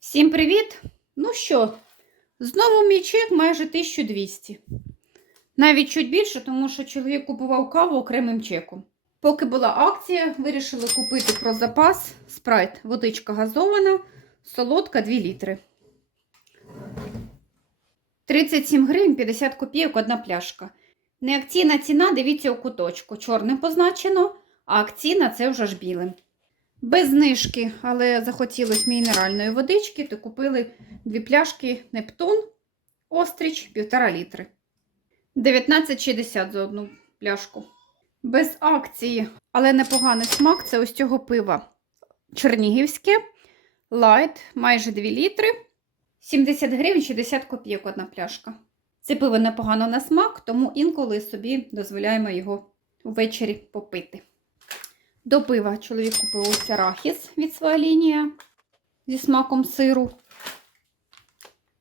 Всім привіт! Ну що, знову мій чек майже 1200. Навіть чуть більше, тому що чоловік купував каву окремим чеком. Поки була акція, вирішили купити про запас спрайт, водичка газована, солодка 2 літри. 37 гривень 50 копійок одна пляшка. Неакційна ціна, дивіться у куточку. Чорним позначено, а акційна це вже ж білим. Без знижки, але захотілось мінеральної водички, то купили дві пляшки Нептун, Остріч, 1,5 літри. 19,60 за одну пляшку. Без акції, але непоганий смак це ось цього пива. Чернігівське, лайт, майже 2 літри, 70 гривень 60 копійок одна пляшка. Це пиво непогано на смак, тому інколи собі дозволяємо його ввечері попити. До пива чоловік купив ось арахіс від своя лінія зі смаком сиру.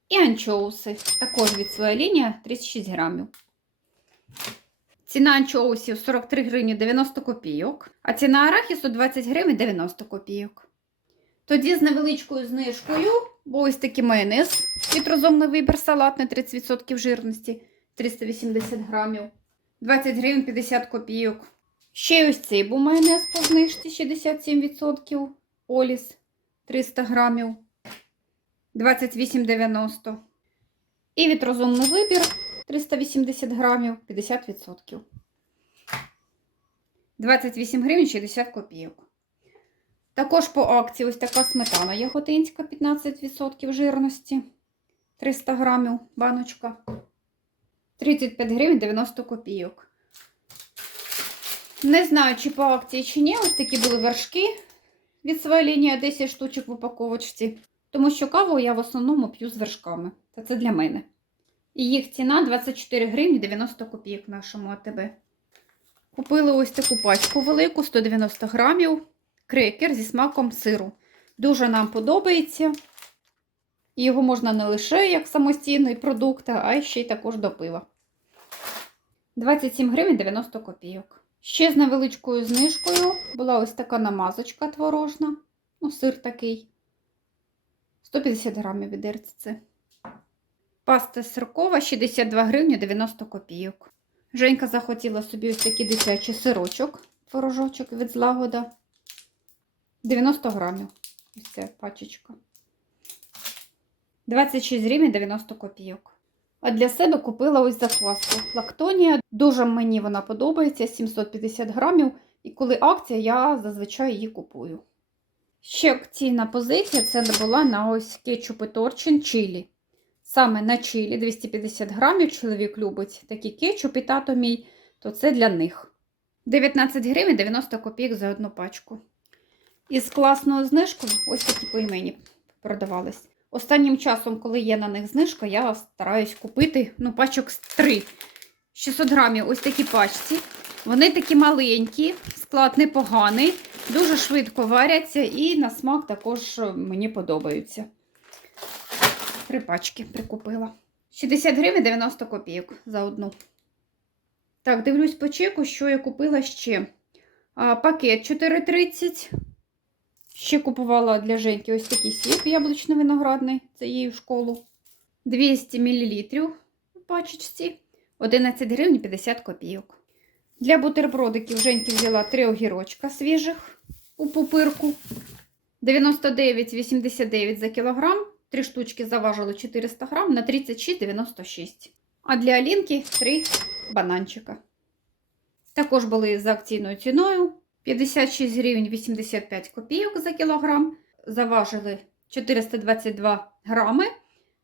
І анчоуси також від своя лінія 36 грамів. Ціна анчоусів 43 гривні 90 копійок, а ціна арахісу 20 гривень 90 копійок. Тоді з невеличкою знижкою, бо ось такий майонез від розумний вибір салатний 30% жирності 380 грамів, 20 гривень 50 копійок. Ще ось цей був майонез по знижці 67%. Оліс 300 грамів 28,90. І від розумний вибір 380 грамів 50%. 28 гривень 60 копійок. Також по акції ось така сметана яготинська 15% жирності. 300 грамів баночка. 35 гривень 90 копійок. Не знаю, чи по акції, чи ні. Ось такі були вершки від своєї лінії 10 штучок в упаковочці. Тому що каву я в основному п'ю з вершками. Та це для мене. І їх ціна 24 гривні 90 копійок нашому АТБ. Купили ось таку пачку велику, 190 грамів. Крекер зі смаком сиру. Дуже нам подобається. Його можна не лише як самостійний продукт, а ще й також до пива. 27 гривень 90 копійок. Ще з невеличкою знижкою була ось така намазочка творожна. Ну, сир такий. 150 грамів відерці це. Паста сиркова 62 гривні 90 копійок. Женька захотіла собі ось такий дитячий сирочок, творожочок від злагода. 90 грамів. Ось ця пачечка. 26 гривень 90 копійок. А для себе купила ось закваску. Лактонія. Дуже мені вона подобається, 750 грамів. І коли акція, я зазвичай її купую. Ще акційна позиція це була на ось кетчупи торчин чилі. Саме на чилі 250 грамів чоловік любить такі кетчупи, тато мій, то це для них. 19 гривень 90 копійок за одну пачку. Із класною знижкою ось такі пельмені продавались. Останнім часом, коли є на них знижка, я стараюсь купити ну, пачок з 3. 600 грамів ось такі пачці. Вони такі маленькі, склад непоганий, дуже швидко варяться і на смак також мені подобаються. Три пачки прикупила. 60 гривень 90 копійок за одну. Так, дивлюсь по чеку, що я купила ще. А, пакет 4,30. Ще купувала для Женьки ось такий сік яблучно-виноградний, це її в школу. 200 мл пачечці, 11 гривень 50 копійок. Для бутербродиків Женьки взяла 3 огірочка свіжих у пупирку. 99,89 за кілограм. 3 штучки заважили 400 грам на 36,96. А для Алінки 3 бананчика. Також були за акційною ціною. 56 гривень 85 копійок за кілограм. Заважили 422 грами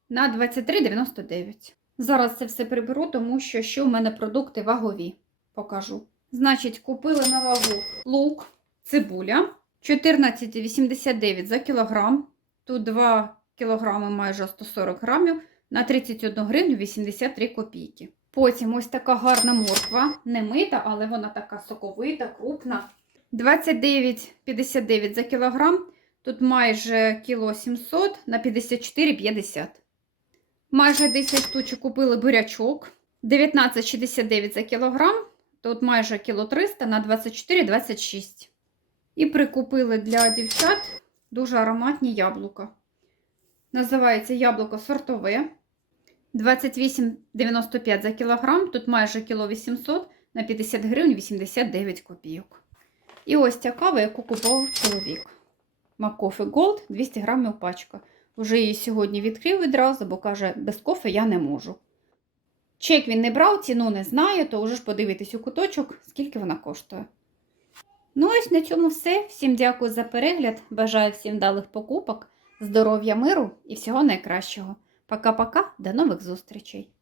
на 23,99. Зараз це все приберу, тому що ще в мене продукти вагові. Покажу. Значить, купили на вагу лук, цибуля 14,89 за кілограм. Тут 2 кілограми майже 140 грамів на 31 гривню 83 копійки. Потім ось така гарна морква, не мита, але вона така соковита, крупна. 29,59 за кілограм. Тут майже кіло 700 на 54,50. Майже 10 штучок купили бурячок. 19,69 за кілограм. Тут майже кіло 300 на 24,26. І прикупили для дівчат дуже ароматні яблука. Називається яблуко сортове. 28,95 за кілограм. Тут майже кіло 800 на 50 гривень 89 копійок. І ось ця кава, яку купував чоловік. Маккофе Gold 200 грамів пачка. Уже її сьогодні відкрив відразу, бо каже, без кофе я не можу. Чек він не брав, ціну не знає, то вже ж подивитись у куточок, скільки вона коштує. Ну, ось на цьому все. Всім дякую за перегляд. Бажаю всім вдалих покупок, здоров'я, миру і всього найкращого. Пока-пока, до нових зустрічей!